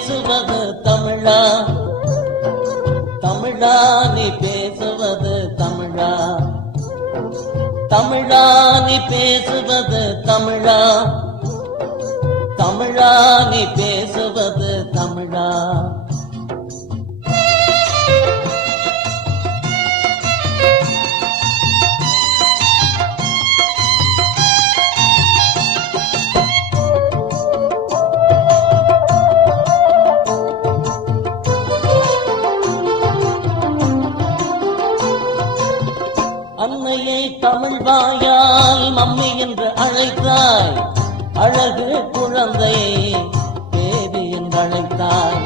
பேசுவது தமிழா? தமிழா நீ பேசுவது தமிழா? தமிழா நீ பேசுவது தமிழா? தமிழா நீ பே அன்னையை தமிழ் வாயால் மம்மி என்று அழைத்தாய். அழகு குழந்தையை தேவி என்று அழைத்தாய்.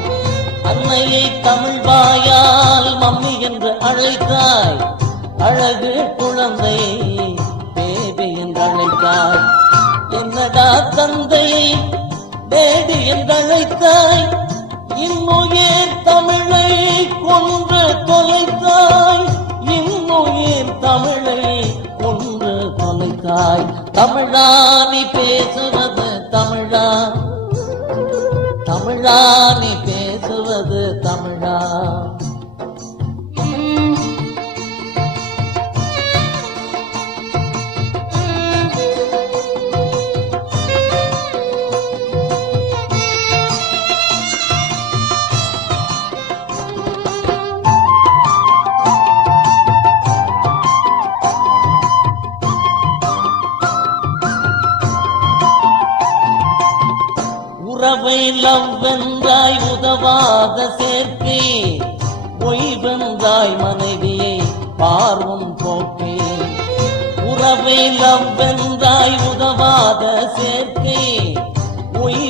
அன்னையை தமிழ் வாயால் மம்மி என்று அழைத்தாய். அழகு குழந்தையை தேவி என்று அழைத்தாய். என்னடா தந்தையை தேடி என்று அழைத்தாய். இன்னுயிர் தமிழை கொண்டு தொலைத்தாய் தமிழா நீ பேசுவது தமிழா? தமிழா நீ பேசுவது தமிழா? வென்றாய் சேர்ப்பே சேர்க்கை மனைவியை பார்வம் போக்கே உறவை லவ்வெந்தாய் உதவாத சேர்க்கே பொய்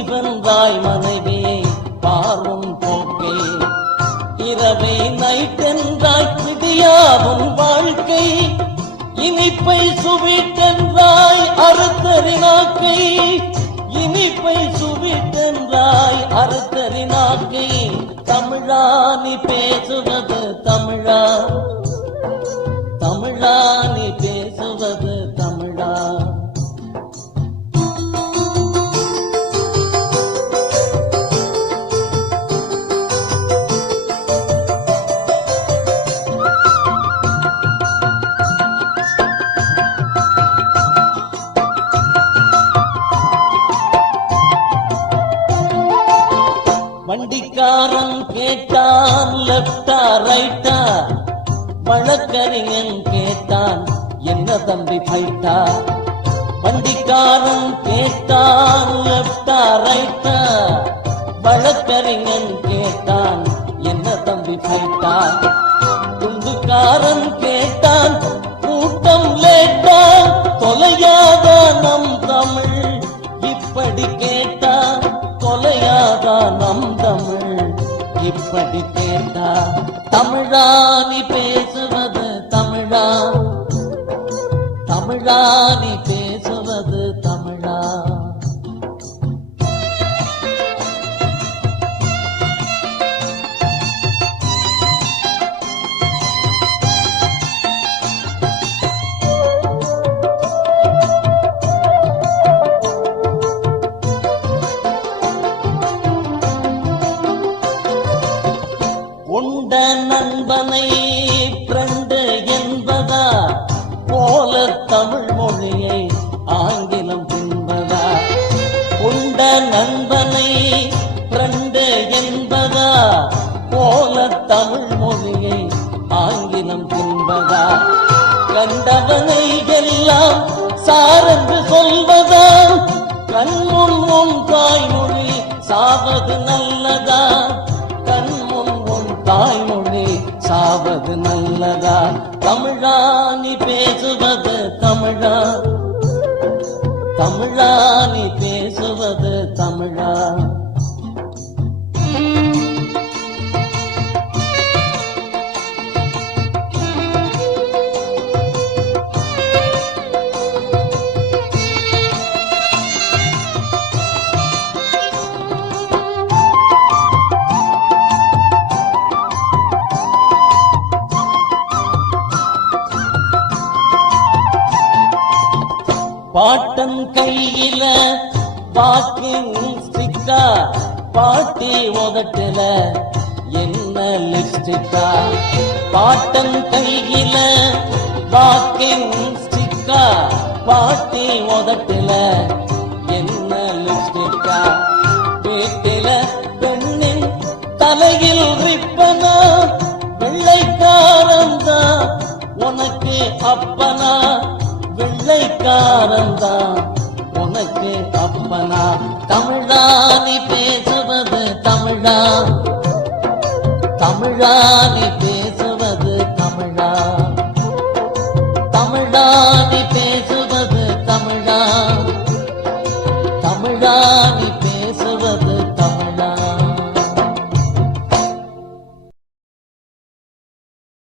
மனைவியை பார்வம் போக்கே இரவை நைட்டென்றாய் பிடியாவும் வாழ்க்கை இனிப்பை சுவிட்டு தமிழா நீ பேசுவது தமிழா? வண்டிக்காரன் கேட்டான் லெப்டா ரைட்டா வழக்கறிஞன் கேட்டான் என்ன தம்பி பைட்டா வண்டிக்காரன் கேட்டான் லெப்டா ரைட்டா வழக்கறிஞன் கேட்டான் என்ன தம்பி பைட்டா துண்டுக்காரன் கேட்டான் கூட்டம் லேட்டா? தொலையாத நம் தமிழ்? இப்படி கேட்டா தொலையாத நம் தமிழ்? இப்படி கேட்டா தமிழானி நீ தமிழா சொல்வதா கண்டவனை எல்லாம் சாரென்று சொல்வதா? கண்முன் உன் தாய்மொழி சாவது நல்லதா? கண்முன் உன் தாய்மொழி சாவது நல்லதா? தமிழா நீ பேசுவது தமிழா? தமிழா நீ பேசுவது தமிழா? பாட்டன் கையில வாக்கிங் ஸ்டிக்கா பாட்டி உதட்டுல என்ன லிப்ஸ்டிக்கா பாட்டன் கையில வாக்கிங் ஸ்டிக்கா பாட்டி உதட்டுல என்ன லிப்ஸ்டிக்கா வீட்டில பெண்ணின் தலையில் ரிப்பனா வெள்ளைக்காரந்தா உனக்கு அப்பனா? வெள்ளைக்காரந்தா உனக்கு அப்பனா தமிழ்தானி பேசுவது தமிழா தமிழானி